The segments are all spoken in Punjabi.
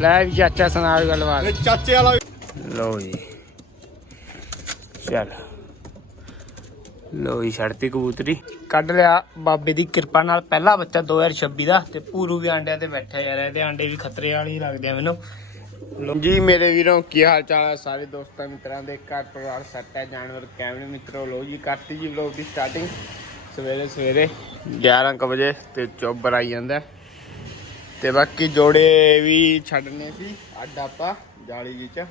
ਲੈ ਵੀ ਚਾਚਾ ਸੁਣਾ ਗੱਲਬਾਤ ਇਹ ਚਾਚੇ ਵਾਲਾ ਲੋ ਜੀ। ਚੱਲ। ਲੋ ਜੀ ਛੜਤੀ ਕਬੂਤਰੀ। ਕੱਢ ਲਿਆ ਬਾਬੇ ਦੀ ਕਿਰਪਾ ਨਾਲ। ਪਹਿਲਾ ਬੱਚਾ 2026 ਦਾ ਤੇ ਪੂਰੂ ਵੀ ਆਂਡਿਆਂ ਤੇ ਬੈਠਾ ਯਾਰ ਇਹਦੇ ਆਂਡੇ ਵੀ ਖਤਰੇ ਵਾਲੇ ਹੀ ਲੱਗਦੇ ਆ ਮੈਨੂੰ। ਜੀ ਮੇਰੇ ਵੀਰੋ ਕੀ ਹਾਲ ਚਾਲ ਹੈ ਸਾਰੇ ਦੋਸਤਾਂ ਮਿੱਤਰਾਂ ਦੇ? ਘਰ ਪਰਿਵਾਰ ਸੱਟ ਹੈ ਜਾਨਵਰ ਕੈਮਰੇ ਮਿੱਤਰੋ ਲੋ ਜੀ ਕਰਤੀ ਜੀ ਵਲੋਗ ਦੀ ਸਟਾਰਟਿੰਗ ਸਵੇਰੇ ਸਵੇਰੇ 11 ਕੁ ਵਜੇ ਤੇ ਚੋਬਰ ਆਈ ਜਾਂਦਾ। ਤੇ ਬਾਕੀ ਜੋੜੇ ਵੀ ਛੱਡਨੇ ਸੀ, ਅੱਡ ਆਪਾਂ, ਜਾਲੀ ਜੀ ਚ।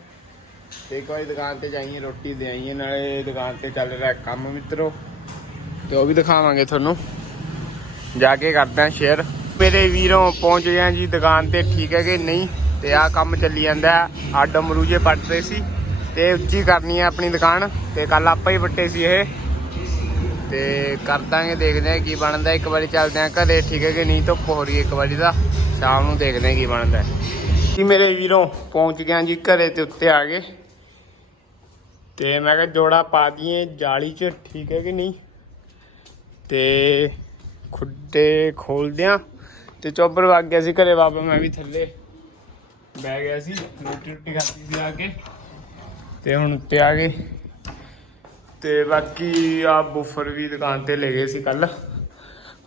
ਤੇ ਇੱਕ ਵਾਰੀ ਦੁਕਾਨ ਤੇ ਜਾਈਏ, ਰੋਟੀ ਦੇ ਆਈਏ, ਨਾਲੇ ਦੁਕਾਨ ਤੇ ਚੱਲ ਰਿਹਾ ਕੰਮ ਮਿੱਤਰੋ। ਤੇ ਉਹ ਵੀ ਦਿਖਾਵਾਂਗੇ ਤੁਹਾਨੂੰ। ਜਾ ਕੇ ਕਰਦੇ ਆ ਸ਼ੇਅਰ ਮੇਰੇ ਵੀਰੋਂ ਪਹੁੰਚ ਗਏ ਆ ਜੀ ਦੁਕਾਨ ਤੇ, ਠੀਕ ਹੈ ਕਿ ਨਹੀਂ? ਤੇ ਆ ਕੰਮ ਚੱਲੀ ਜਾਂਦਾ, ਅੱਡ ਅਮਰੂਜੇ ਪੱਟ ਰਹੇ ਸੀ। ਤੇ ਉੱਚੀ ਕਰਨੀ ਹੈ ਆਪਣੀ ਦੁਕਾਨ, ਤੇ ਕੱਲ ਆਪਾਂ ਹੀ ਵੱਟੇ ਸੀ ਇਹ। ਤੇ ਕਰ ਦਾਂਗੇ, ਦੇਖਦੇ ਆ ਕੀ ਬਣਦਾ। ਇੱਕ ਵਾਰੀ ਚੱਲਦੇ ਆ ਘਰੇ, ਠੀਕ ਹੈ ਕਿ ਨਹੀਂ? ਧੁੱਪ ਹੋ ਰਹੀ ਇੱਕ ਵਾਰੀ ਦਾ। ਸ਼ਾਮ ਨੂੰ ਦੇਖਦੇ ਹਾਂ ਕੀ ਬਣਦਾ। ਜੀ ਮੇਰੇ ਵੀਰੋਂ ਪਹੁੰਚ ਗਿਆ ਜੀ ਘਰੇ ਤੇ ਉੱਤੇ ਆ ਗਏ। ਤੇ ਮੈਂ ਕਿਹਾ ਜੋੜਾ ਪਾ ਦਈਏ ਜਾਲੀ 'ਚ, ਠੀਕ ਹੈ ਕਿ ਨਹੀਂ? ਤੇ ਖੁੱਡੇ ਖੋਲਦੇ ਆ ਤੇ ਚੋਬਰ ਵਗ ਗਿਆ ਸੀ ਘਰੇ, ਬਾਬਾ ਮੈਂ ਵੀ ਥੱਲੇ ਬਹਿ ਗਿਆ ਸੀ, ਰੋਟੀ ਰੋਟੀ ਖਾਧੀ ਸੀ ਆ ਕੇ। ਤੇ ਹੁਣ ਉੱਤੇ ਆ ਗਏ। ਤੇ ਬਾਕੀ ਆ ਬੁਫਰ ਵੀ ਦੁਕਾਨ ਤੇ ਲੈ ਗਏ ਸੀ ਕੱਲ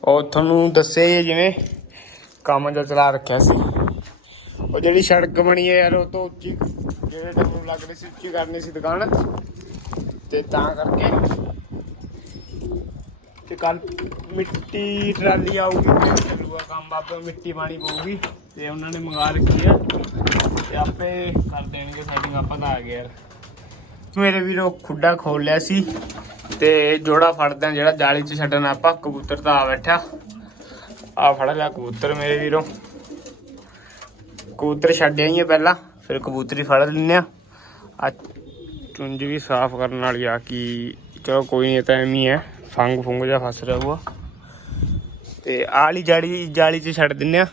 ਉਹ ਤੁਹਾਨੂੰ ਦੱਸਿਆ ਹੀ ਜਿਵੇਂ। ਕੰਮ ਜਿਹਾ ਚਲਾ ਰੱਖਿਆ ਸੀ। ਉਹ ਜਿਹੜੀ ਸੜਕ ਬਣੀ ਹੈ ਯਾਰ, ਉਹ ਤੋਂ ਉੱਚੀ, ਜਿਹੜੇ ਟੈਕਨੋ ਲੱਗ ਰਹੇ ਸੀ ਉੱਚੀ ਕਰਨੀ ਸੀ ਦੁਕਾਨ। ਤੇ ਤਾਂ ਕਰਕੇ ਤੇ ਕੱਲ ਮਿੱਟੀ ਟਰਾਲੀ ਆਊਗੀ ਤੇ ਚੱਲੂਗਾ ਕੰਮ, ਬਾਬਾ ਮਿੱਟੀ ਪਾਣੀ ਪਊਗੀ, ਤੇ ਉਹਨਾਂ ਨੇ ਮੰਗਾ ਰੱਖੀ ਆ। ਤੇ ਆਪੇ ਕਰ ਦੇਣਗੇ ਸੈਟਿੰਗ ਆਪਾਂ ਤਾਂ ਆ ਗਏ ਯਾਰ। ਮੇਰੇ ਵੀਰੋ ਖੁੱਡਾ ਖੋਲ ਲਿਆ ਸੀ, ਤੇ ਜੋੜਾ ਫੜਦੇ ਆ ਜਿਹੜਾ ਜਾਲੀ 'ਚ ਛੱਡਣ, ਆਪਾਂ ਕਬੂਤਰ ਤਾਂ ਆ ਬੈਠਾ। ਆ ਫੜ ਲਿਆ ਕਬੂਤਰ ਮੇਰੇ ਵੀਰੋ। ਕਬੂਤਰ ਛੱਡ ਆਈਏ ਪਹਿਲਾਂ, ਫਿਰ ਕਬੂਤਰੀ ਫੜ ਲੈਨੇ ਆ ਆ ਚੁੰਝ ਵੀ ਸਾਫ਼ ਕਰਨ ਵਾਲੀ ਆ ਕਿ ਚਲੋ ਕੋਈ ਨਹੀਂ ਤਾਂ ਐਵੇਂ ਹੀ ਹੈ। ਫੰਗ ਫੁੰਗ ਜਾਂ ਫਸ ਰਿਹਾ ਹੋਊਗਾ। ਤੇ ਆਲੀ ਜਾਲੀ ਜਾਲੀ 'ਚ ਛੱਡ ਦਿੰਨੇ ਆ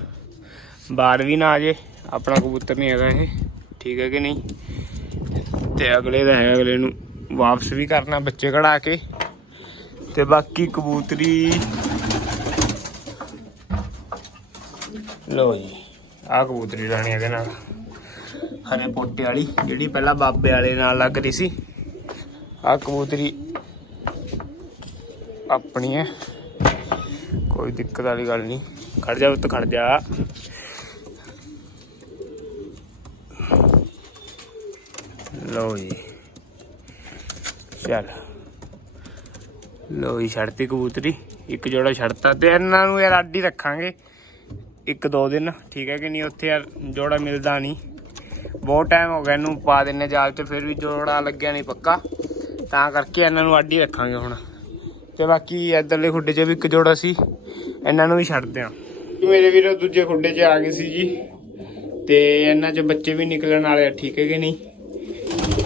ਬਾਹਰ ਵੀ ਨਾ ਆ ਜੇ, ਆਪਣਾ ਕਬੂਤਰ ਨਹੀਂ ਹੈਗਾ ਇਹ। ਠੀਕ ਹੈ ਕਿ ਨਹੀਂ? ਤੇ ਅਗਲੇ ਦਾ ਹੈ, ਅਗਲੇ ਨੂੰ ਵਾਪਸ ਵੀ ਕਰਨਾ ਬੱਚੇ ਕਢਾ ਕੇ। ਤੇ ਬਾਕੀ ਕਬੂਤਰੀ ਲੋ ਜੀ, ਆਹ ਕਬੂਤਰੀ ਰਾਣੀ ਇਹਦੇ ਨਾਲ। ਹਰੇ ਪੋਟੇ ਵਾਲੀ, ਜਿਹੜੀ ਪਹਿਲਾਂ ਬਾਬੇ ਵਾਲੇ ਨਾਲ ਲੱਗ ਰਹੀ ਸੀ। ਆਹ ਕਬੂਤਰੀ ਆਪਣੀ ਹੈ। ਕੋਈ ਦਿੱਕਤ ਵਾਲੀ ਗੱਲ ਨਹੀਂ। ਖੜ ਜਾ ਉੱਤ ਖੜ ਜਾ। ਲਓ ਜੀ। ਚੱਲ। ਲੋ ਜੀ, ਛੱਡਤੀ ਕਬੂਤਰੀ। ਇੱਕ ਜੋੜਾ ਛੱਡਤਾ ਤੇ ਇਹਨਾਂ ਨੂੰ ਯਾਰ ਅੱਡ ਰੱਖਾਂਗੇ। ਇੱਕ ਦੋ ਦਿਨ, ਠੀਕ ਹੈ ਕਿ ਨਹੀਂ? ਉੱਥੇ ਯਾਰ ਜੋੜਾ ਮਿਲਦਾ ਨਹੀਂ। ਬਹੁਤ ਟਾਈਮ ਹੋ ਗਿਆ ਇਹਨੂੰ ਪਾ ਦਿੰਨੇ ਜਾਲ 'ਚ, ਫਿਰ ਵੀ ਜੋੜਾ ਲੱਗਿਆ ਨਹੀਂ ਪੱਕਾ। ਤਾਂ ਕਰਕੇ ਇਹਨਾਂ ਨੂੰ ਅੱਡ ਹੀ ਰੱਖਾਂਗੇ ਹੁਣ। ਤੇ ਬਾਕੀ ਇਧਰਲੇ ਖੁੱਡੇ 'ਚ ਵੀ ਇੱਕ ਜੋੜਾ ਸੀ, ਇਹਨਾਂ ਨੂੰ ਵੀ ਛੱਡਦੇ ਆ ਮੇਰੇ ਵੀਰੋ, ਦੂਜੇ ਖੁੱਡੇ 'ਚ ਆ ਗਏ ਸੀ ਜੀ। ਤੇ ਇਹਨਾਂ 'ਚ ਬੱਚੇ ਵੀ ਨਿਕਲਣ ਵਾਲੇ ਆ, ਠੀਕ ਹੈ ਕਿ ਨਹੀਂ?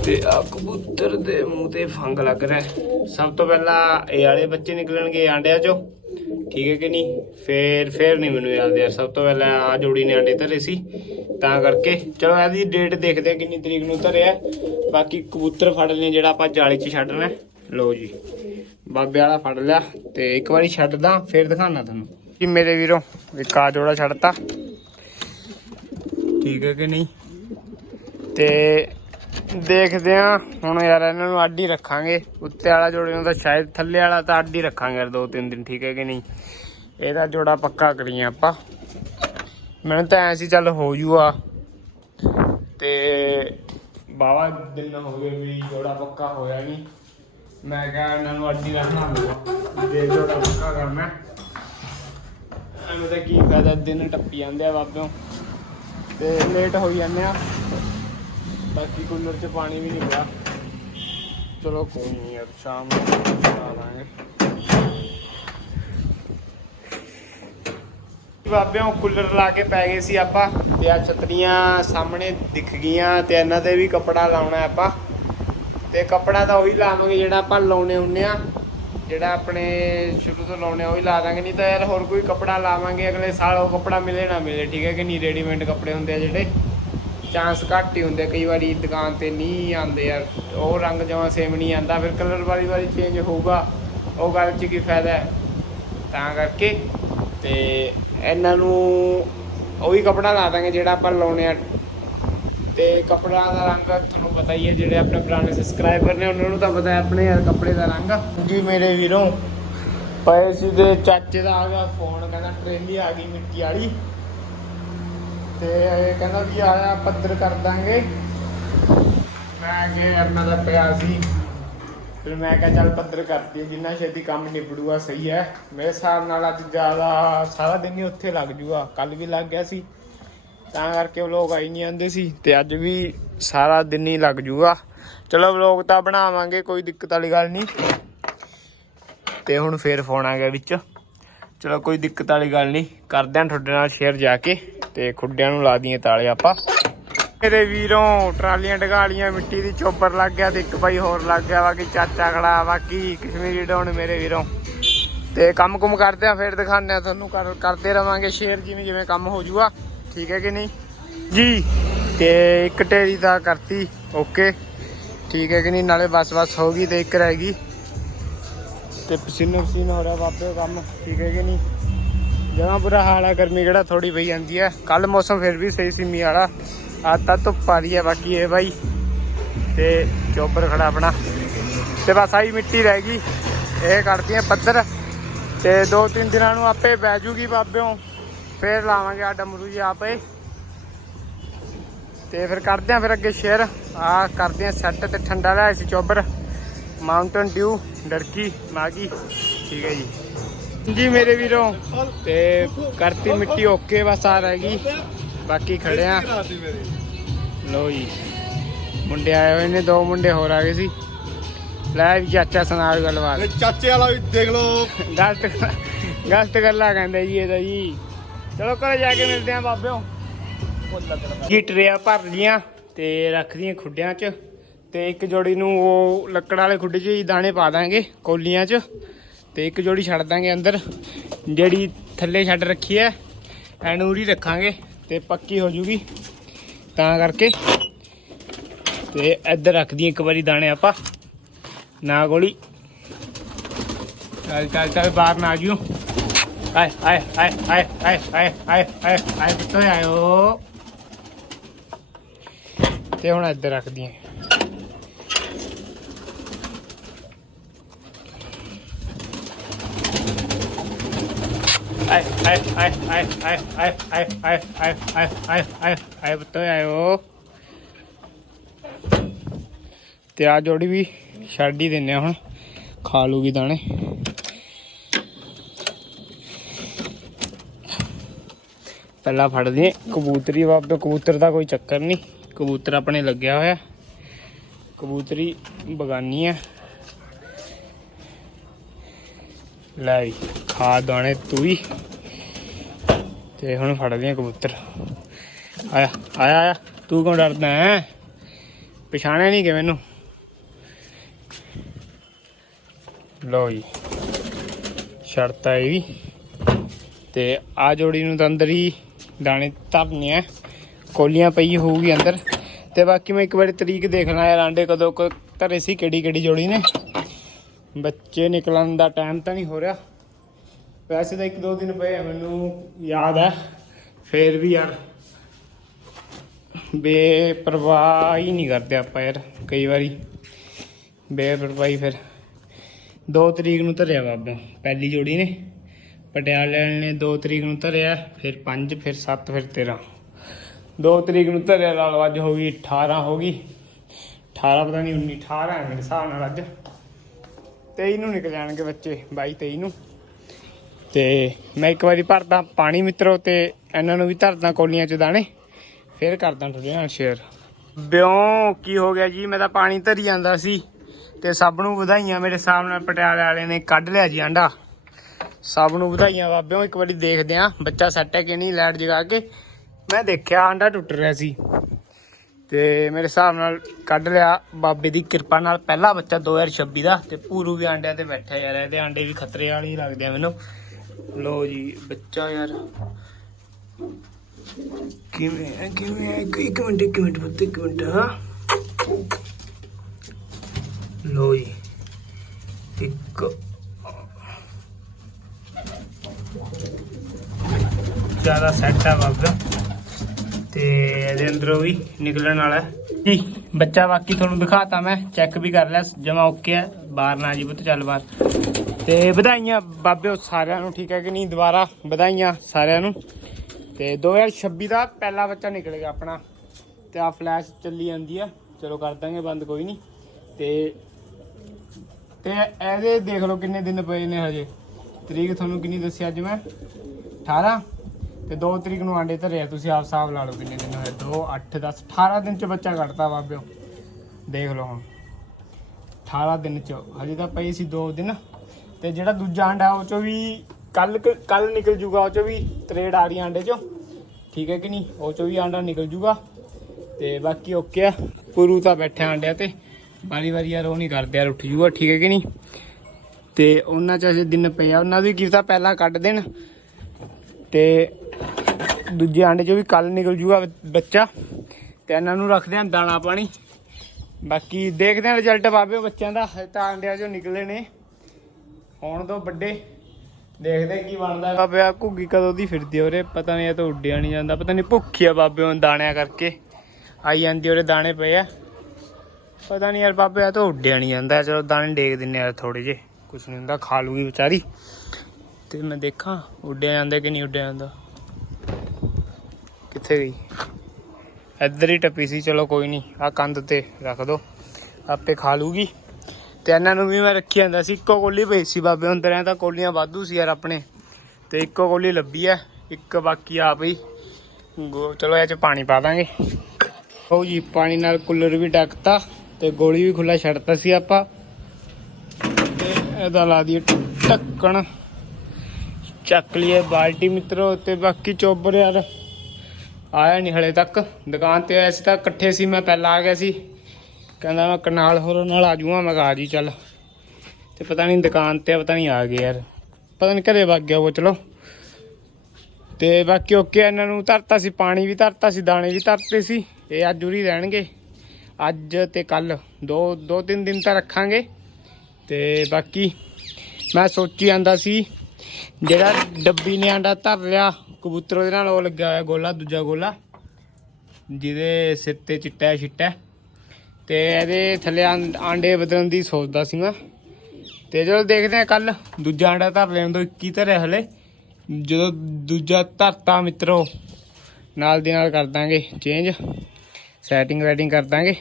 ਤੇ ਆ ਕਬੂਤਰ ਦੇ ਮੂੰਹ ਤੇ ਫੰਗ ਲੱਗ ਰਿਹਾ ਸਭ ਤੋਂ ਪਹਿਲਾਂ ਇਹ ਵਾਲੇ ਬੱਚੇ ਨਿਕਲਣਗੇ ਆਂਡਿਆਂ 'ਚੋਂ। ਠੀਕ ਹੈ ਕਿ ਨਹੀਂ? ਫੇਰ ਫੇਰ ਨਹੀਂ ਮੈਨੂੰ ਯਾਦ ਯਾਰ, ਸਭ ਤੋਂ ਪਹਿਲਾਂ ਆ ਜੋੜੀ ਨੇ ਆਂਡੇ ਧਰੇ ਸੀ, ਤਾਂ ਕਰਕੇ। ਚਲੋ, ਇਹਦੀ ਡੇਟ ਦੇਖਦੇ ਹਾਂ ਕਿੰਨੀ ਤਰੀਕ ਨੂੰ ਧਰਿਆ ਬਾਕੀ ਕਬੂਤਰ ਫੜ ਲੈਣੇ ਜਿਹੜਾ ਆਪਾਂ ਜਾਲੀ 'ਚ ਛੱਡਣਾ ਹੈ। ਲਓ ਜੀ, ਬਾਬੇ ਵਾਲਾ ਫੜ ਲਿਆ ਤੇ ਇੱਕ ਵਾਰੀ ਛੱਡਦਾ, ਫੇਰ ਦਿਖਾਣਾ ਤੁਹਾਨੂੰ। ਕਿ ਮੇਰੇ ਵੀਰੋ, ਇੱਕ ਆ ਜੋੜਾ ਛੱਡਤਾ। ਠੀਕ ਹੈ ਕਿ ਨਹੀਂ? ਤੇ ਦੇਖਦੇ ਆ ਹੁਣ ਯਾਰ ਇਹਨਾਂ ਨੂੰ ਅੱਡ ਹੀ ਰੱਖਾਂਗੇ। ਉੱਤੇ ਵਾਲਾ ਜੋੜੇ ਨੂੰ ਤਾਂ ਸ਼ਾਇਦ ਥੱਲੇ ਵਾਲਾ ਤਾਂ ਅੱਡ ਹੀ ਰੱਖਾਂਗੇ ਯਾਰ, ਦੋ ਤਿੰਨ ਦਿਨ, ਠੀਕ ਹੈ ਕਿ ਨਹੀਂ? ਇਹਦਾ ਜੋੜਾ ਪੱਕਾ ਕਰੀਏ ਆਪਾਂ। ਮੈਨੂੰ ਤਾਂ ਐ ਸੀ, ਚੱਲ ਹੋ ਜੂਆ। ਤੇ ਬਾਵਾ ਦਿਨ ਹੋ ਗਏ ਵੀ ਜੋੜਾ ਪੱਕਾ ਹੋਇਆ ਨਹੀਂ। ਮੈਂ ਕਿਹਾ ਇਹਨਾਂ ਨੂੰ ਅੱਡ ਹੀ ਰੱਖਣਾ ਹੋਊਗਾ ਜੇ ਜੋੜਾ ਪੱਕਾ ਕਰਨਾ। ਐਵੇਂ ਤਾਂ ਕੀ ਫਾਇਦਾ, ਦਿਨ ਟੱਪੀ ਜਾਂਦੇ ਆ ਬਾਬਿਓ। ਤੇ ਲੇਟ ਹੋਈ ਜਾਂਦੇ ਆ। ਬਾਕੀ ਕੂਲਰ 'ਚ ਪਾਣੀ ਵੀ ਨਹੀਂ ਪਿਆ। ਚਲੋ ਕੋਈ ਨਹੀਂ, ਯਾਰ ਸ਼ਾਮ ਨੂੰ ਆ ਲਾਂਗੇ। ਬਾਬਿਆਂ ਕੂਲਰ ਲਾ ਕੇ ਪੈ ਗਏ ਸੀ ਆਪਾਂ ਤੇ ਆ ਛਤਰੀਆਂ ਸਾਹਮਣੇ ਦਿਖ ਗਈਆਂ ਤੇ ਇਹਨਾਂ ਤੇ ਵੀ ਕੱਪੜਾ ਲਾਉਣਾ ਆਪਾਂ। ਤੇ ਕੱਪੜਾ ਤਾਂ ਉਹੀ ਲਾਵਾਂਗੇ ਜਿਹੜਾ ਆਪਾਂ ਲਾਉਣੇ ਹੁੰਨੇ ਆ। ਜਿਹੜਾ ਆਪਣੇ ਸ਼ੁਰੂ ਤੋਂ ਲਾਉਣੇ ਆ, ਉਹੀ ਲਾ ਦਾਂਗੇ। ਨਹੀਂ ਤਾਂ ਯਾਰ ਹੋਰ ਕੋਈ ਕੱਪੜਾ ਲਾਵਾਂਗੇ, ਅਗਲੇ ਸਾਲ ਉਹ ਕੱਪੜਾ ਮਿਲੇ ਨਾ ਮਿਲੇ, ਠੀਕ ਹੈ ਕਿ ਨਹੀਂ? ਰੈਡੀਮੇਡ ਕੱਪੜੇ ਹੁੰਦੇ ਆ ਜਿਹੜੇ। ਚਾਂਸ ਘੱਟ ਹੀ ਹੁੰਦੇ ਕਈ ਵਾਰੀ ਦੁਕਾਨ ਤੇ ਨਹੀਂ ਆਉਂਦੇ ਯਾਰ ਉਹ ਰੰਗ ਜਮਾ ਸੇਮ ਨਹੀਂ ਆਂਦਾ ਫਿਰ ਕਲਰ ਵਾਲੀ ਵਾਰੀ ਚੇਂਜ ਹੋਊਗਾ ਉਹ ਗੱਲ 'ਚ ਕੀ ਫਾਇਦਾ ਹੈ? ਤਾਂ ਕਰਕੇ ਤੇ ਇਹਨਾਂ ਨੂੰ ਉਹੀ ਕੱਪੜਾ ਲਾ ਦਾਂਗੇ ਜਿਹੜਾ ਆਪਾਂ ਲਾਉਣੇ ਆ। ਤੇ ਕਪੜਾ ਦਾ ਰੰਗ ਤੁਹਾਨੂੰ ਪਤਾ ਹੀ ਹੈ ਜਿਹੜੇ ਆਪਣੇ ਪੁਰਾਣੇ ਸਬਸਕ੍ਰਾਈਬਰ ਨੇ ਉਹਨਾਂ ਨੂੰ ਤਾਂ ਪਤਾ ਹੈ ਆਪਣੇ ਯਾਰ ਕੱਪੜੇ ਦਾ ਰੰਗ। ਜੀ ਮੇਰੇ ਵੀਰੋਂ ਪਏ ਸੀ ਤੇ ਚਾਚੇ ਦਾ ਆ ਗਿਆ ਫੋਨ ਕਹਿੰਦਾ ਟ੍ਰੇਲੀ ਆ ਗਈ ਮਿੱਟੀ ਵਾਲੀ। ਤੇ ਇਹ ਕਹਿੰਦਾ ਵੀ ਆਇਆ ਪੱਧਰ ਕਰ ਦਾਂਗੇ। ਮੈਂ ਕਿਹਾ ਯਾਰ, ਮੈਂ ਪਿਆ ਸੀ। ਫਿਰ ਮੈਂ ਕਿਹਾ ਚੱਲ ਪੱਧਰ ਕਰਦੀ ਜਿੰਨਾ ਛੇਤੀ ਕੰਮ ਨਿਬੜੂਗਾ, ਸਹੀ ਹੈ। ਮੇਰੇ ਹਿਸਾਬ ਨਾਲ ਅੱਜ ਜ਼ਿਆਦਾ ਸਾਰਾ ਦਿਨ ਹੀ ਉੱਥੇ ਲੱਗ ਜੂਗਾ ਕੱਲ ਵੀ ਲੱਗ ਗਿਆ ਸੀ। ਤਾਂ ਕਰਕੇ ਲੋਕ ਆਈ ਨਹੀਂ ਆਂਦੇ ਸੀ, ਤੇ ਅੱਜ ਵੀ ਸਾਰਾ ਦਿਨ ਹੀ ਲੱਗ ਜੂਗਾ। ਚਲੋ ਵਲੋਗ ਤਾਂ ਬਣਾਵਾਂਗੇ, ਕੋਈ ਦਿੱਕਤ ਵਾਲੀ ਗੱਲ ਨਹੀਂ। ਤੇ ਹੁਣ ਫੇਰ ਫੋਨ ਆ ਗਿਆ ਵਿੱਚ। ਚਲੋ ਕੋਈ ਦਿੱਕਤ ਵਾਲੀ ਗੱਲ ਨਹੀਂ, ਕਰਦੇ ਆਂ ਤੁਹਾਡੇ ਨਾਲ ਸ਼ੇਅਰ ਜਾ ਕੇ। ਤੇ ਖੁੱਡਿਆਂ ਨੂੰ ਲਾ ਦਈਏ ਤਾਲੇ ਆਪਾਂ। ਮੇਰੇ ਵੀਰੋਂ ਟਰਾਲੀਆਂ ਢਗਾਲੀਆਂ ਮਿੱਟੀ ਦੀ ਚੋਪਰ ਲੱਗ ਗਿਆ ਤੇ ਇੱਕ ਭਾਈ ਹੋਰ ਲੱਗ ਗਿਆ ਬਾਕੀ ਚਾਚਾ ਖੜਾ ਬਾਕੀ ਕਸ਼ਮੀਰੀ ਡਾਉਣ ਮੇਰੇ ਵੀਰੋਂ। ਤੇ ਕੰਮ ਕੁਮ ਕਰਦੇ ਆ ਫਿਰ ਦਿਖਾਉਂਦੇ ਆ ਤੁਹਾਨੂੰ ਕਰ- ਕਰਦੇ ਰਵਾਂਗੇ ਸ਼ੇਅਰ ਜਿਵੇਂ ਜਿਵੇਂ ਕੰਮ ਹੋ ਜੂਗਾ। ਠੀਕ ਹੈ ਕਿ ਨਹੀਂ? ਜੀ। ਤੇ ਇੱਕ ਢੇਰੀ ਦਾ ਕਰਤੀ ਓਕੇ। ਠੀਕ ਹੈ ਕਿ ਨਹੀਂ? ਨਾਲੇ ਬਸ ਬਸ ਹੋ ਗਈ ਤੇ ਇੱਕ ਰਹਿ ਗਈ। ਤੇ ਪਸੀਨੋ ਪਸੀਨ ਹੋ ਰਿਹਾ ਬਾਬੇ ਕੰਮ ਠੀਕ ਹੈ ਕਿ ਨਹੀਂ? ਜਮਾਂ ਬੁਰਾ ਹਾਲ ਹੈ ਗਰਮੀ ਕਿਹੜਾ ਥੋੜੀ ਪਈ ਜਾਂਦੀ ਹੈ ਕੱਲ ਮੌਸਮ ਫਿਰ ਵੀ ਸਹੀ ਸੀ, ਮੀਂਹ ਵਾਲਾ। ਆ ਤਾਂ ਧੁੱਪ ਆ ਰਹੀ ਹੈ ਬਾਕੀ ਇਹ ਬਾਈ। ਤੇ ਚੋਬਰ ਖੜਾ ਆਪਣਾ। ਤੇ ਬਸ ਆਈ ਮਿੱਟੀ ਰਹਿ ਗਈ। ਇਹ ਕੱਢਦੀਆਂ ਪੱਧਰ। ਤੇ ਦੋ ਤਿੰਨ ਦਿਨਾਂ ਨੂੰ ਆਪੇ ਬਹਿ ਜੂਗੀ ਬਾਬਿਓ। ਫੇਰ ਲਾਵਾਂਗੇ ਆ ਡਮਰੂ ਜੀ ਆਪੇ। ਤੇ ਫਿਰ ਕਰਦੇ ਆ ਫਿਰ ਅੱਗੇ ਸ਼ੇਅਰ। ਆ ਕਰਦੇ ਆ ਸੈੱਟ ਤੇ ਠੰਡਾ ਲਿਆ ਸੀ ਚੋਬਰ। ਮਾਊਂਟਨ ਡਿਊ ਡਰਕੀ ਮਾਗੀ ਠੀਕ ਹੈ ਜੀ। ਜੀ ਮੇਰੇ ਵੀਰੋ ਤੇ ਕਰਤੀ ਮਿੱਟੀ ਓਕੇ ਬਸ ਆ ਰਹਿ ਗਈ। ਬਾਕੀ ਖੜੇ ਆ। ਲੋ ਜੀ ਮੁੰਡੇ ਆਏ ਹੋਏ ਨੇ ਦੋ ਮੁੰਡੇ ਹੋਰ ਆ ਗਏ ਸੀ। ਲੈ ਵੀ ਚਾਚਾ ਸੁਣਾ ਵੀ ਗੱਲਬਾਤ। ਚਾਚੇ ਵਾਲਾ ਵੀ ਦੇਖ ਲਓ। ਗਲਤ ਗਲਤ ਗੱਲਾਂ ਕਹਿੰਦੇ ਜੀ ਇਹਦਾ ਜੀ। ਚਲੋ ਘਰੇ ਜਾ ਕੇ ਮਿਲਦੇ ਆਂ ਬਾਬਿਓ। ਜੀ ਟਰੇਆ ਭਰ ਲੀਆਂ ਤੇ ਰੱਖ ਦੀਆਂ ਖੁੱਡਿਆਂ 'ਚ। ਤੇ ਇੱਕ ਜੋੜੀ ਨੂੰ ਉਹ ਲੱਕੜ ਵਾਲੇ ਖੁੱਡੇ 'ਚ ਹੀ ਦਾਣੇ ਪਾ ਦਾਂਗੇ ਕੋਲੀਆਂ 'ਚ। ਤੇ ਇੱਕ ਜੋੜੀ ਛੱਡ ਦਾਂਗੇ ਅੰਦਰ, ਜਿਹੜੀ ਥੱਲੇ ਛੱਡ ਰੱਖੀ ਹੈ ਐਨੂਰੀ ਰੱਖਾਂਗੇ ਤੇ ਪੱਕੀ ਹੋ ਜੂਗੀ। ਤਾਂ ਕਰਕੇ ਤੇ ਇੱਧਰ ਰੱਖਦੀ ਇੱਕ ਵਾਰੀ ਦਾਣੇ ਆਪਾਂ। ਨਾ ਗੋਲੀ। ਚੱਲ ਚੱਲ ਚੱਲ, ਬਾਹਰ ਨਾ ਆ ਜਿਓ। ਆਏ ਆਏ ਆਏ ਆਏ ਆਏ ਆਏ ਆਏ ਆਏ ਆਏ, ਕਿੱਥੋਂ ਆਇਓ ਤੇ ਹੁਣ ਇੱਧਰ ਰੱਖਦੀ ਆਂ ਆਏ ਆਏ ਆਏ ਆਏ ਆਏ ਆਏ ਆਏ ਆਏ ਆਏ ਆਏ ਆਏ ਆਏ ਆਏ ਕਿੱਥੋਂ ਆਇਓ ਤੇ ਆ ਜੋੜੀ ਵੀ ਛੱਡ ਹੀ ਦਿੰਨੇ ਹੁਣ ਖਾ ਲੂਗੀ ਦਾਣੇ ਪਹਿਲਾਂ ਫੜਦੇ ਕਬੂਤਰੀ ਬਾਬੇ ਕਬੂਤਰ ਦਾ ਕੋਈ ਚੱਕਰ ਨਹੀਂ ਕਬੂਤਰ ਆਪਣੇ ਲੱਗਿਆ ਹੋਇਆ ਕਬੂਤਰੀ ਬਗਾਨੀ ਆ ਲੈ ਵੀ ਖਾ ਦਾਣੇ ਤੂੰ ਵੀ। ਤੇ ਹੁਣ ਫੜਦੇ ਹਾਂ ਕਬੂਤਰ। ਆਇਆ ਆਇਆ ਆਇਆ, ਤੂੰ ਕਿਉਂ ਡਰਦਾ ਹੈ? ਪਛਾਣਿਆ ਨਹੀਂ ਕਿ ਮੈਨੂੰ? ਲੋ ਜੀ ਛੜਤਾ ਇਹ ਵੀ ਤੇ ਆ ਜੋੜੀ ਨੂੰ ਤਾਂ ਅੰਦਰ ਹੀ ਦਾਣੇ ਧਰਨੇ ਆ। ਕੋਲੀਆਂ ਪਈ ਹੋਊਗੀ ਅੰਦਰ। ਤੇ ਬਾਕੀ ਮੈਂ ਇੱਕ ਵਾਰੀ ਤਰੀਕ ਦੇਖਣਾ ਯਾਰ ਆਂਡੇ ਕਦੋਂ ਕੋ ਧਰੇ ਸੀ ਕਿਹੜੀ ਕਿਹੜੀ ਜੋੜੀ ਨੇ। ਬੱਚੇ ਨਿਕਲਣ ਦਾ ਟਾਈਮ ਤਾਂ ਨਹੀਂ ਹੋ ਰਿਹਾ। ਵੈਸੇ ਤਾਂ ਇੱਕ ਦੋ ਦਿਨ ਪਏ ਆ, ਮੈਨੂੰ ਯਾਦ ਹੈ ਫੇਰ ਵੀ ਯਾਰ ਬੇਪਰਵਾਹ ਹੀ ਨਹੀਂ ਕਰਦੇ ਆਪਾਂ ਯਾਰ, ਕਈ ਵਾਰੀ। ਬੇਪਰਵਾਹੀ ਫਿਰ। 2 ਤਰੀਕ ਨੂੰ ਧਰਿਆ ਬਾਬਾ, ਪਹਿਲੀ ਜੋੜੀ ਨੇ। ਪਟਿਆਲੇ ਨੇ 2 ਤਰੀਕ ਨੂੰ ਧਰਿਆ, ਫਿਰ 5 ਫਿਰ 7 ਫਿਰ 13 2 ਤਰੀਕ ਨੂੰ ਧਰਿਆ ਨਾਲ, ਅੱਜ ਹੋ ਗਈ 18 ਹੋ ਗਈ। 18 ਪਤਾ ਨਹੀਂ 19 18 ਹੈ ਮੇਰੇ ਹਿਸਾਬ ਨਾਲ ਅੱਜ। 23 ਨੂੰ ਨਿਕਲ ਜਾਣਗੇ ਬੱਚੇ 22 23 ਨੂੰ। ਤੇ ਮੈਂ ਇੱਕ ਵਾਰੀ ਭਰਦਾ ਪਾਣੀ ਮਿੱਤਰੋ, ਤੇ ਇਹਨਾਂ ਨੂੰ ਵੀ ਧਰਦਾ ਕੋਲੀਆਂ ਚ ਦਾਣੇ। ਫਿਰ ਕਰਦਾ ਤੁਹਾਡੇ ਨਾਲ ਸ਼ੇਅਰ ਬਿਉਂ, ਕੀ ਹੋ ਗਿਆ ਜੀ? ਮੈਂ ਤਾਂ ਪਾਣੀ ਧਰੀ ਜਾਂਦਾ ਸੀ, ਤੇ ਸਭ ਨੂੰ ਵਧਾਈਆਂ ਮੇਰੇ ਸਾਹਮਣੇ ਪਟਿਆਲੇ ਵਾਲੇ ਨੇ, ਕੱਢ ਲਿਆ ਜੀ ਆਂਡਾ। ਸਭ ਨੂੰ ਵਧਾਈਆਂ ਬਾਬਿਓ, ਇੱਕ ਵਾਰੀ ਦੇਖਦੇ ਆਂ, ਬੱਚਾ ਸੱਟ ਹੈ ਕਿ ਨਹੀਂ ਲਾਈਟ ਜਗਾ ਕੇ। ਮੈਂ ਦੇਖਿਆ ਆਂਡਾ ਟੁੱਟ ਰਿਹਾ ਸੀ। ਤੇ ਮੇਰੇ ਹਿਸਾਬ ਨਾਲ ਕੱਢ ਲਿਆ ਬਾਬੇ ਦੀ ਕਿਰਪਾ ਨਾਲ ਪਹਿਲਾ ਬੱਚਾ 2026 ਦਾ ਤੇ ਪੂਰੂ ਵੀ ਆਂਡਿਆਂ ਤੇ ਬੈਠਾ ਯਾਰ, ਇਹਦੇ ਆਂਡੇ ਵੀ ਖਤਰੇ ਵਾਲੇ ਹੀ ਲੱਗਦੇ ਆ ਮੈਨੂੰ। ਲੋ ਜੀ, ਬੱਚਾ ਯਾਰ। ਕਿਵੇਂ ਕਿਵੇਂ ਇੱਕ ਇੱਕ ਮਿੰਟ ਇੱਕ ਮਿੰਟ ਪੁੱਤ, ਇੱਕ ਮਿੰਟ, ਹਾਂ। ਲੋ ਜੀ, ਇੱਕ। ਜ਼ਿਆਦਾ ਸੈੱਟ ਆ ਬਾਬਾ। ਤੇ ਇਹਦੇ ਅੰਦਰੋਂ ਵੀ ਨਿਕਲਣ ਵਾਲਾ ਹੈ। ਜੀ, ਬੱਚਾ ਬਾਕੀ ਤੁਹਾਨੂੰ ਦਿਖਾਤਾ ਮੈਂ ਚੈੱਕ ਵੀ ਕਰ ਲਿਆ, ਜਮਾ ਓਕੇ ਹੈ। ਬਾਹਰ ਨਾ ਜੀ ਪੁੱਤ, ਚੱਲ ਬਾਹਰ। ਤੇ ਵਧਾਈਆਂ ਬਾਬਿਓ ਸਾਰਿਆਂ ਨੂੰ, ਠੀਕ ਹੈ ਕਿ ਨਹੀਂ? ਦੁਬਾਰਾ ਵਧਾਈਆਂ ਸਾਰਿਆਂ ਨੂੰ। ਤੇ 2026 ਦਾ ਪਹਿਲਾ ਬੱਚਾ ਨਿਕਲੇਗਾ ਆਪਣਾ। ਤੇ ਆ ਫਲੈਸ਼ ਚੱਲੀ ਜਾਂਦੀ ਆ ਚਲੋ ਕਰ ਦਾਂਗੇ, ਬੰਦ ਕੋਈ ਨਹੀਂ। ਤੇ ਤੇ ਇਹਦੇ ਦੇਖ ਲਓ ਕਿੰਨੇ ਦਿਨ ਪਏ ਨੇ ਹਜੇ। ਤਰੀਕ ਤੁਹਾਨੂੰ ਕਿੰਨੀ ਦੱਸਿਆ ਅੱਜ ਮੈਂ? 18 ਤੇ 2 ਤਰੀਕ ਨੂੰ ਆਂਡੇ ਧਰਿਆ, ਤੁਸੀਂ ਆਪ ਹਿਸਾਬ ਲਾ ਲਓ ਕਿੰਨੇ ਦਿਨ ਹੋਏ। 2 8 10 18 ਦਿਨ ਚ ਬੱਚਾ ਕੱਢਤਾ ਬਾਬਿਓ। ਦੇਖ ਲਓ ਹੁਣ। 18 ਦਿਨ ਚ, ਹਜੇ ਤਾਂ ਪਈ ਸੀ 2 ਦਿਨ। ਤੇ ਜਿਹੜਾ ਦੂਜਾ ਆਂਡਾ, ਉਹ ਚੋਂ ਵੀ ਕੱਲ ਕੱਲ ਨਿਕਲ ਜੂਗਾ, ਉਹ ਚੋਂ ਵੀ ਤਰੇੜ ਆ ਰਹੀ ਆਂਡੇ ਚੋਂ। ਠੀਕ ਹੈ ਕਿ ਨਹੀਂ? ਉਹ ਚੋਂ ਵੀ ਆਂਡਾ ਨਿਕਲ ਜੂਗਾ। ਤੇ ਬਾਕੀ ਓਕੇ ਆ। ਪੁਰੂ ਤਾਂ ਬੈਠੇ ਆਂਡਿਆਂ ਤੇ। ਵਾਰੀ ਵਾਰੀ ਯਾਰ ਉਹ ਨਹੀਂ ਕਰਦੇ ਯਾਰ, ਉੱਠ ਜੂਗਾ, ਠੀਕ ਹੈ ਕਿ ਨਹੀਂ? ਤੇ ਉਹਨਾਂ ਚ ਅਜੇ ਦਿਨ ਪਏ ਆ ਉਹਨਾਂ ਦੀ ਕੀ ਪਤਾ, ਪਹਿਲਾਂ ਕੱਢ ਦੇਣ। ਤੇ ਦੂਜੇ ਆਂਡੇ ਚੋਂ ਵੀ ਕੱਲ ਨਿਕਲ ਜੂਗਾ ਬੱਚਾ। ਤੇ ਇਹਨਾਂ ਨੂੰ ਰੱਖਦੇ ਆ ਦਾਣਾ ਪਾਣੀ। ਬਾਕੀ ਦੇਖਦੇ ਆ ਰਿਜ਼ਲਟ ਬਾਬੇ ਬੱਚਿਆਂ ਦਾ। ਤਾਂ ਆਂਡਿਆਂ ਚੋਂ ਨਿਕਲੇ ਨੇ। ਹੁਣ ਤੋਂ ਵੱਡੇ। ਦੇਖਦੇ ਕੀ ਬਣਦਾ। ਬਾਬੇ ਆ ਘੁੱਗੀ ਕਦੋਂ ਦੀ ਫਿਰਦੀ ਆ ਉਰੇ? ਪਤਾ ਨਹੀਂ ਇਹ ਤਾਂ ਉੱਡਿਆ ਨਹੀਂ ਜਾਂਦਾ। ਪਤਾ ਨਹੀਂ ਭੁੱਖੀ ਆ ਬਾਬੇ ਹੁਣ ਦਾਣਿਆਂ ਕਰਕੇ। ਆਈ ਜਾਂਦੀ ਉਰੇ ਦਾਣੇ ਪਏ ਆ। ਪਤਾ ਨਹੀਂ ਯਾਰ ਬਾਬੇ ਆ ਤਾਂ ਉੱਡਿਆ ਨਹੀਂ ਜਾਂਦਾ। ਚਲੋ ਦਾਣੇ ਡੇਕ ਦਿੰਨੇ ਆ ਥੋੜੇ ਜੇ ਕੁਛ ਨਹੀਂ ਹੁੰਦਾ, ਖਾ ਲੂਗੀ ਵਿਚਾਰੀ। ਤੇ ਮੈਂ ਦੇਖਾਂ, ਉੱਡਿਆ ਜਾਂਦਾ ਕਿ ਨਹੀਂ ਉੱਡਿਆ ਜਾਂਦਾ। ਕਿੱਥੇ ਗਈ? ਇੱਧਰ ਹੀ ਟੱਪੀ ਸੀ, ਚਲੋ ਕੋਈ ਨਹੀਂ ਆ ਕੰਧ ਤੇ ਰੱਖ ਦੋ, ਆਪੇ ਖਾ ਲੂਗੀ। ਤੇ ਇਹਨਾਂ ਨੂੰ ਵੀ ਮੈਂ ਰੱਖੀ ਜਾਂਦਾ ਸੀ, ਇੱਕੋ ਕੋਲੀ ਪਈ ਸੀ ਬਾਬੇ ਅੰਦਰ ਐ ਤਾਂ ਕੋਲੀਆਂ ਵਾਧੂ ਸੀ ਯਾਰ ਆਪਣੇ। ਤੇ ਇੱਕੋ ਕੋਲੀ ਲੱਭੀ ਐ, ਇੱਕ ਬਾਕੀ ਆਪ ਹੀ। ਗੋ- ਚਲੋ ਇਹ ਚ ਪਾਣੀ ਪਾ ਦਾਂਗੇ। ਹੋ ਜੀ, ਪਾਣੀ ਨਾਲ ਕੂਲਰ ਵੀ ਡੱਕਤਾ ਤੇ ਗੋਲੀ ਵੀ ਖੁੱਲਾ ਛੱਡਤਾ ਸੀ ਆਪਾਂ। ਤੇ ਇਹਦਾ ਲਾ ਦਈਏ ਢੱਕਣ। ਚੱਕ ਲਈਏ ਬਾਲਟੀ ਮਿੱਤਰੋ ਤੇ ਬਾਕੀ ਚੋਬਰ ਯਾਰ। ਆਇਆ ਨਹੀਂ ਹਲੇ ਤੱਕ। ਦੁਕਾਨ ਤੇ ਆਇਆ ਸੀ ਤਾਂ ਇਕੱਠੇ ਸੀ, ਮੈਂ ਪਹਿਲਾਂ ਆ ਗਿਆ ਸੀ। ਕਹਿੰਦਾ ਮੈਂ ਕਨਾਲ ਹੋਰ ਨਾਲ ਆ ਜਾਊਂਗਾ, ਮੈਂ ਕਿਹਾ ਆ ਜੀ ਚੱਲ। ਤੇ ਪਤਾ ਨਹੀਂ ਦੁਕਾਨ ਤੇ ਪਤਾ ਨਹੀਂ ਆ ਗਏ ਯਾਰ। ਪਤਾ ਨਹੀਂ ਘਰੇ ਵਗ ਗਿਆ ਉਹ ਚਲੋ। ਤੇ ਬਾਕੀ ਓਕੇ ਇਹਨਾਂ ਨੂੰ ਧਰਤਾ ਸੀ, ਪਾਣੀ ਵੀ ਧਰਤਾ ਸੀ, ਦਾਣੇ ਵੀ ਧਰਤੇ ਸੀ। ਇਹ ਅੱਜ ਉਰੀ ਰਹਿਣਗੇ। ਅੱਜ ਤੇ ਕੱਲ, ਦੋ ਦੋ, ਤਿੰਨ ਦਿਨ ਤਾਂ ਰੱਖਾਂਗੇ। ਤੇ ਬਾਕੀ ਮੈਂ ਸੋਚੀ ਜਾਂਦਾ ਸੀ ਜਿਹੜਾ ਡੱਬੀ ਨੇ ਆਂਡਾ ਧਰ ਲਿਆ, ਕਬੂਤਰ ਉਹਦੇ ਨਾਲ ਉਹ ਲੱਗਿਆ ਹੋਇਆ ਗੋਲਾ, ਦੂਜਾ ਗੋਲਾ। ਜਿਹਦੇ ਸਿਰ ਤੇ ਚਿੱਟਾ ਛਿੱਟਾ ਹੈ। ਤੇ ਇਹਦੇ ਥੱਲੇ ਆਂਡੇ ਬਦਲਣ ਦੀ ਸੋਚਦਾ ਸੀ ਮੈਂ ਤੇ ਜਦੋਂ ਦੇਖਦੇ ਆ ਕੱਲ ਦੂਜਾ ਆਂਡਾ ਧਰ ਲੈਣ ਤੋਂ 21 ਧਰਿਆ ਹਲੇ, ਜਦੋਂ ਦੂਜਾ ਧਰਤਾ ਮਿੱਤਰੋ, ਨਾਲ ਦੀ ਨਾਲ ਕਰ ਦਾਂਗੇ ਚੇਂਜ ਸੈਟਿੰਗ ਵੈਟਿੰਗ ਕਰ ਦਾਂਗੇ।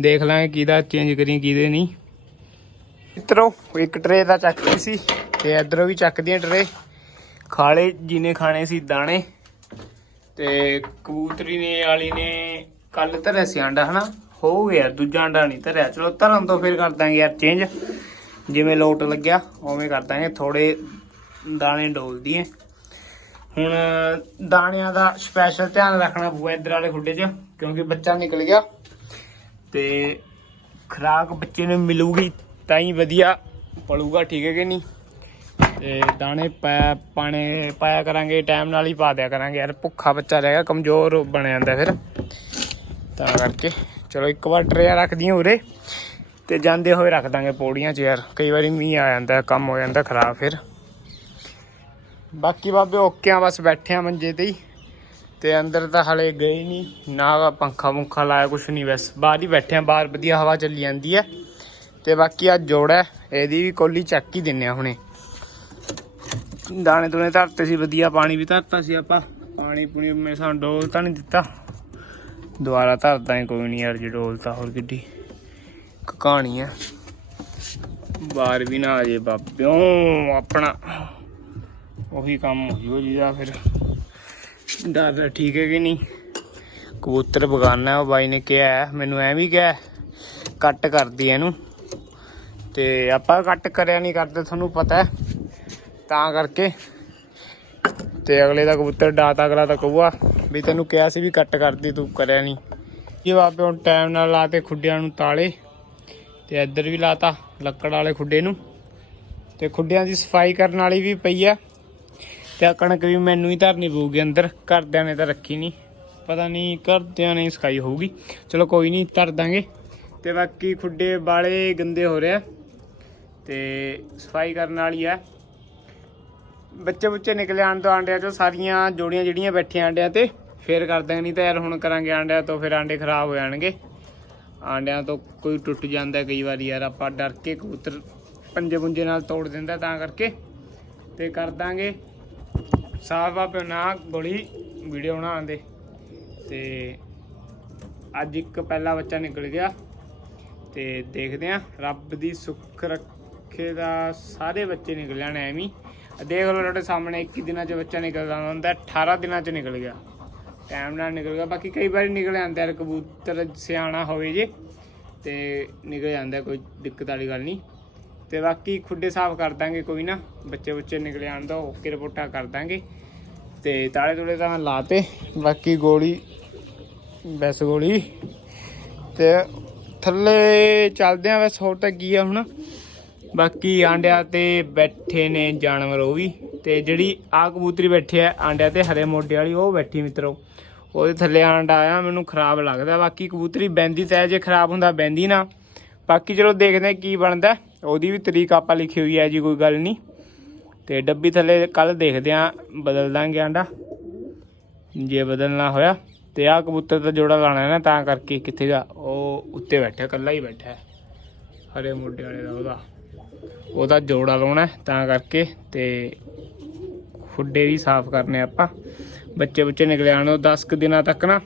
ਦੇਖ ਲਾਂਗੇ ਕਿਹਦਾ ਚੇਂਜ ਕਰੀ ਕਿਹਦੇ ਨਹੀਂ। ਮਿੱਤਰੋ ਇੱਕ ਟਰੇ ਦਾ ਚੱਕਦੀ ਸੀ ਤੇ ਇਧਰੋਂ ਵੀ ਚੱਕਦੀ ਚੱਕਦੀਆਂ ਟਰੇ। ਖਾਲੇ ਜਿਹਨੇ ਖਾਣੇ ਸੀ ਦਾਣੇ ਤੇ ਕਬੂਤਰੀ ਨੇ, ਵਾਲੀ ਨੇ ਕੱਲ ਧਰਿਆ ਸੀ ਆਂਡਾ, ਹਨਾ? ਹੋ ਗਿਆ, ਦੂਜਾ ਆਂਡਾ ਨਹੀਂ ਧਰਿਆ। ਚਲੋ, ਧਰਨ ਤੋਂ ਫਿਰ ਕਰ ਦਾਂਗੇ ਯਾਰ ਚੇਂਜ ਜਿਵੇਂ ਲੋਟ ਲੱਗਿਆ, ਉਵੇਂ ਕਰ ਦਾਂਗੇ। ਥੋੜੇ ਦਾਣੇ ਡੋਲਦੀ ਐ ਹੁਣ ਦਾਣਿਆਂ ਦਾ ਸਪੈਸ਼ਲ ਧਿਆਨ ਰੱਖਣਾ ਪਊਗਾ ਇੱਧਰ ਵਾਲੇ ਖੁੱਡੇ 'ਚ, ਕਿਉਂਕਿ ਬੱਚਾ ਨਿਕਲ ਗਿਆ ਤੇ ਖਰਾਕ ਬੱਚੇ ਨੂੰ ਮਿਲੂਗੀ ਤਾਂ ਹੀ ਵਧੀਆ ਪਲੂਗਾ, ਠੀਕ ਹੈ ਕਿ ਨਹੀਂ? ਤੇ ਦਾਣੇ ਪਾਇਆ ਪਾਣੇ ਪਾਇਆ ਕਰਾਂਗੇ, ਟਾਈਮ ਨਾਲ ਹੀ ਪਾ ਦਿਆ ਕਰਾਂਗੇ। ਯਾਰ ਭੁੱਖਾ ਬੱਚਾ ਰਹੇਗਾ ਕਮਜ਼ੋਰ ਬਣ ਜਾਂਦਾ ਫਿਰ। ਤਾਂ ਕਰਕੇ, ਚਲੋ ਇੱਕ ਵਾਰ ਟਰੇ ਰੱਖਦੀਆਂ ਉਰੇ ਤੇ ਜਾਂਦੇ ਹੋਏ ਰੱਖ ਦਾਂਗੇ ਪੌੜੀਆਂ 'ਚ ਯਾਰ। ਕਈ ਵਾਰੀ ਮੀਂਹ ਆ ਜਾਂਦਾ, ਕੰਮ ਹੋ ਜਾਂਦਾ, ਖਰਾਬ ਫਿਰ। ਬਾਕੀ ਬਾਬੇ ਓਕੇ ਆ ਬਸ ਬੈਠੇ ਆ ਮੰਜੇ ਤੇ ਹੀ। ਤੇ ਅੰਦਰ ਤਾਂ ਹਲੇ ਗਏ ਨਹੀਂ। ਨਾ ਪੰਖਾ ਮੁੰਖਾ ਲਾਇਆ, ਕੁਛ ਨਹੀਂ ਬਸ। ਬਾਹਰ ਹੀ ਬੈਠੇ ਆ, ਬਾਹਰ ਵਧੀਆ ਹਵਾ ਚੱਲੀ ਜਾਂਦੀ ਹੈ। ਤੇ ਬਾਕੀ ਆ ਜੋੜਾ ਹੈ, ਇਹਦੀ ਵੀ ਕੋਲੀ ਚੱਕ ਹੀ ਦਿੰਨੇ ਆ ਹੁਣੇ। ਦਾਣੇ ਦੂਣੇ ਧਰਤੇ ਸੀ ਵਧੀਆ ਪਾਣੀ ਵੀ ਧਰਤਾ ਸੀ ਆਪਾਂ। ਪਾਣੀ ਪੂਣੀ ਮੈਂ ਸਾਨੂੰ ਡੋਲ ਤਾਂ ਨਹੀਂ ਦਿੱਤਾ। ਦੁਬਾਰਾ ਧਰਦਾ ਹੀ ਕੋਈ ਨਹੀਂ ਯਾਰ ਜੇ ਡੋਲਤਾ ਹੋਰ ਕਿੱਡੀ ਕਹਾਣੀ ਹੈ ਬਾਹਰ ਵੀ ਨਾ ਆ ਜੇ ਬਾਬਿਓ ਆਪਣਾ ਉਹੀ ਕੰਮ ਹੋ ਜੂਗਾ ਜਿਹਦਾ ਫਿਰ। ਡਰ ਠੀਕ ਹੈ ਕਿ ਨਹੀਂ? ਕਬੂਤਰ ਬਗਾਨਾ ਉਹ ਬਾਈ ਨੇ ਕਿਹਾ ਮੈਨੂੰ ਐ ਵੀ ਕਿਹਾ ਕੱਟ ਕਰਦੀ ਇਹਨੂੰ। ਤੇ ਆਪਾਂ ਕੱਟ ਕਰਿਆ ਨਹੀਂ ਕਰਦੇ, ਤੁਹਾਨੂੰ ਪਤਾ ਹੈ। ਤਾਂ ਕਰਕੇ ਤੇ ਅਗਲੇ ਦਾ ਕਬੂਤਰ ਡਾਤ ਅਗਲਾ ਤਾਂ ਕਹੂਆ ਵੀ ਤੈਨੂੰ ਕਿਹਾ ਸੀ ਵੀ ਕੱਟ ਕਰਦੀ, ਤੂੰ ਕਰਿਆ ਨਹੀਂ ਇਹ ਵਾਪੇ ਹੁਣ ਟਾਈਮ ਨਾਲ ਲਾ ਤੇ ਖੁੱਡਿਆਂ ਨੂੰ ਤਾਲੇ ਤੇ ਇੱਧਰ ਵੀ ਲਾਤਾ, ਲੱਕੜ ਵਾਲੇ ਖੁੱਡੇ ਨੂੰ। ਤੇ ਖੁੱਡਿਆਂ ਦੀ ਸਫ਼ਾਈ ਕਰਨ ਵਾਲੀ ਵੀ ਪਈ ਆ। ਤੇ ਆਹ ਕਣਕ ਵੀ ਮੈਨੂੰ ਹੀ ਧਰਨੀ ਪਊਗੀ ਅੰਦਰ, ਘਰਦਿਆਂ ਨੇ ਤਾਂ ਰੱਖੀ ਨਹੀਂ ਪਤਾ ਨਹੀਂ ਘਰਦਿਆਂ ਨੇ ਸਫ਼ਾਈ ਹੋਊਗੀ। ਚਲੋ ਕੋਈ ਨਹੀਂ ਧਰ ਦਾਂਗੇ। ਤੇ ਬਾਕੀ ਖੁੱਡੇ ਵਾਲੇ ਗੰਦੇ ਹੋ ਰਿਹਾ ਤੇ ਸਫ਼ਾਈ ਕਰਨ ਵਾਲੀ ਆ। ਬੱਚੇ ਬੁੱਚੇ ਨਿਕਲੇ ਆਣ ਤੋਂ ਆਂਡਿਆਂ ਚੋਂ ਸਾਰੀਆਂ ਜੋੜੀਆਂ ਜਿਹੜੀਆਂ ਬੈਠੀਆਂ ਆਂਡਿਆਂ ਤੇ ਫੇਰ ਕਰ ਨਹੀਂ ਤਾਂ ਯਾਰ ਹੁਣ ਕਰਾਂਗੇ ਆਂਡਿਆਂ ਤੋਂ ਫਿਰ ਆਂਡੇ ਖਰਾਬ ਹੋ ਜਾਣਗੇ। ਆਂਡਿਆਂ ਤੋਂ ਕੋਈ ਟੁੱਟ ਜਾਂਦਾ ਕਈ ਵਾਰੀ ਯਾਰ, ਆਪਾਂ ਡਰ ਕੇ ਕਬੂਤਰ ਪੰਜੇ ਪੁੰਜੇ ਨਾਲ ਤੋੜ ਦਿੰਦਾ ਤਾਂ ਕਰਕੇ। ਤੇ ਕਰ ਦਾਂਗੇ। ਸਾਫ਼ ਆਪੇ ਨਾ, ਗੋਲੀ ਵੀਡੀਓ ਬਣਾਉਣ ਦੇ। ਤੇ ਅੱਜ ਇੱਕ ਪਹਿਲਾ ਬੱਚਾ ਨਿਕਲ ਗਿਆ। ਤੇ ਦੇਖਦੇ ਆ, ਰੱਬ ਦੀ ਸੁੱਖ ਰੱਖੇ। ਦਾ ਸਾਰੇ ਬੱਚੇ ਨਿਕਲ ਜਾਣ ਐਵੇਂ ਹੀ। ਦੇਖ ਲਓ ਤੁਹਾਡੇ ਸਾਹਮਣੇ 21 ਦਿਨਾਂ ਚ ਬੱਚਾ ਨਿਕਲਦਾ ਹੁੰਦਾ 18 ਦਿਨਾਂ ਚ ਨਿਕਲ ਗਿਆ। ਟਾਈਮ ਨਾਲ ਨਿਕਲ ਗਿਆ, ਬਾਕੀ ਕਈ ਵਾਰੀ ਨਿਕਲ ਜਾਂਦਾ ਯਾਰ, ਕਬੂਤਰ ਸਿਆਣਾ ਹੋਵੇ ਜੇ, ਤੇ ਨਿਕਲ ਜਾਂਦਾ, ਕੋਈ ਦਿੱਕਤ ਵਾਲੀ ਗੱਲ ਨਹੀਂ। ਤੇ ਬਾਕੀ ਖੁੱਡੇ ਸਾਫ਼ ਕਰ ਦਾਂਗੇ ਕੋਈ ਨਾ, ਬੱਚੇ ਬੱਚੇ ਨਿਕਲ ਆਣ ਦਾ ਓਕੇ ਰਿਪੋਰਟਾਂ ਕਰ ਦਾਂਗੇ। ਤੇ ਤਾਲੇ ਤੁਲੇ ਤਾਂ ਲਾਤੇ ਬਾਕੀ ਗੋਲੀ, ਬਸ ਗੋਲੀ। ਤੇ ਥੱਲੇ ਚੱਲਦੇ ਆ, ਬਸ ਹੋਰ ਤਾਂ ਕੀ ਆ ਹੁਣ। ਬਾਕੀ ਆਂਡਿਆਂ ਤੇ ਬੈਠੇ ਨੇ ਜਾਨਵਰ ਉਹ ਵੀ ਤੇ ਜਿਹੜੀ ਆ ਕਬੂਤਰੀ ਬੈਠੀ ਹੈ ਆਂਡਿਆਂ ਤੇ ਹਰੇ ਮੋਢੇ ਵਾਲੀ, ਉਹ ਬੈਠੀ ਮਿੱਤਰੋ। ਉਹਦੇ ਥੱਲੇ ਆਂਡਾ ਆਇਆ, ਮੈਨੂੰ ਖਰਾਬ ਲੱਗਦਾ। ਬਾਕੀ ਕਬੂਤਰੀ ਬੈਂਦੀ ਤਾਂ ਜੇ ਖਰਾਬ ਹੁੰਦਾ, ਬੈਂਦੀ ਨਾ। ਬਾਕੀ ਚਲੋ ਦੇਖਦੇ ਆ ਕੀ ਬਣਦਾ। ਉਹਦੀ ਵੀ ਤਰੀਕ ਆਪਾਂ ਲਿਖੀ ਹੋਈ ਹੈ ਜੀ, ਕੋਈ ਗੱਲ ਨਹੀਂ। ਤੇ ਡੱਬੀ ਥੱਲੇ ਕੱਲ ਦੇਖਦੇ ਆ ਬਦਲ ਦਾਂਗੇ ਆਂਡਾ। ਜੇ ਬਦਲਣਾ ਹੋਇਆ, ਤੇ ਆ ਕਬੂਤਰ ਦਾ ਜੋੜਾ ਲਾਣਾ ਹੈ ਨਾ, ਤਾਂ ਕਰਕੇ ਕਿੱਥੇ ਦਾ ਉਹ ਉੱਤੇ ਬੈਠਾ ਇਕੱਲਾ ਹੀ ਬੈਠਾ ਹਰੇ ਮੋਢੇ ਵਾਲੇ ਦਾ ਉਹਦਾ। ਉਹਦਾ ਜੋੜਾ ਲਾਉਣਾ ਤਾਂ ਕਰਕੇ ਤੇ ਖੁੱਡੇ ਵੀ ਸਾਫ਼ ਕਰਨੇ ਆਪਾਂ। ਬੱਚੇ ਬੱਚੇ ਨਿਕਲ ਆਣ ਉਹ 10 ਕੁ ਦਿਨਾਂ ਤੱਕ ਨਾ।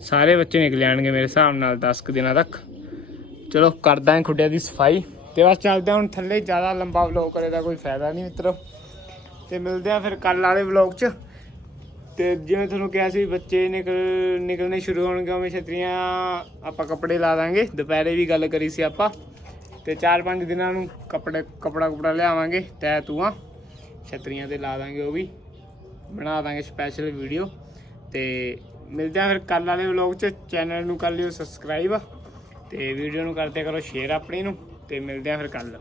ਸਾਰੇ ਬੱਚੇ ਨਿਕਲ ਆਣਗੇ ਮੇਰੇ ਹਿਸਾਬ ਨਾਲ 10 ਕੁ ਦਿਨਾਂ ਤੱਕ। ਚਲੋ ਕਰਦਾ ਹਾਂ ਖੁੱਡਿਆਂ ਦੀ ਸਫ਼ਾਈ। ਤੇ ਬਸ ਚੱਲਦੇ ਹਾਂ ਹੁਣ ਥੱਲੇ, ਜ਼ਿਆਦਾ ਲੰਬਾ ਵਲੌਗ ਕਰੇ ਦਾ ਕੋਈ ਫਾਇਦਾ ਨਹੀਂ ਮਿੱਤਰੋ। ਤੇ ਮਿਲਦੇ ਆ ਫਿਰ ਕੱਲ ਵਾਲੇ ਵਲੌਗ 'ਚ। ਤੇ ਜਿਵੇਂ ਤੁਹਾਨੂੰ ਕਿਹਾ ਸੀ, ਬੱਚੇ ਨਿਕਲ, ਨਿਕਲਣੇ ਸ਼ੁਰੂ ਹੋਣਗੇ, ਉਵੇਂ ਛਤਰੀਆਂ ਆਪਾਂ ਕੱਪੜੇ ਲਾ ਦਾਂਗੇ। ਦੁਪਹਿਰੇ ਵੀ ਗੱਲ ਕਰੀ ਸੀ ਆਪਾਂ। ਤੇ 4-5 ਦਿਨਾਂ ਨੂੰ ਕੱਪੜੇ ਕਪੜਾ ਕੁਪੜਾ ਲਿਆਵਾਂਗੇ, ਤੈ ਤੂਆਂ ਛਤਰੀਆਂ ਤੇ ਲਾ ਦਾਂਗੇ ਉਹ ਵੀ। ਬਣਾ ਦਾਂਗੇ ਸਪੈਸ਼ਲ ਵੀਡੀਓ ਤੇ ਮਿਲਦੇ ਆ ਫਿਰ ਕੱਲ ਵਾਲੇ ਵਲੌਗ 'ਚ। ਚੈਨਲ ਨੂੰ ਕਰ ਲਿਓ ਸਬਸਕ੍ਰਾਈਬ ਤੇ ਵੀਡੀਓ ਨੂੰ ਕਰਦੇ ਕਰੋ ਸ਼ੇਅਰ ਆਪਣੀ ਨੂੰ। ਤੇ ਮਿਲਦੇ ਆ ਫਿਰ ਕੱਲ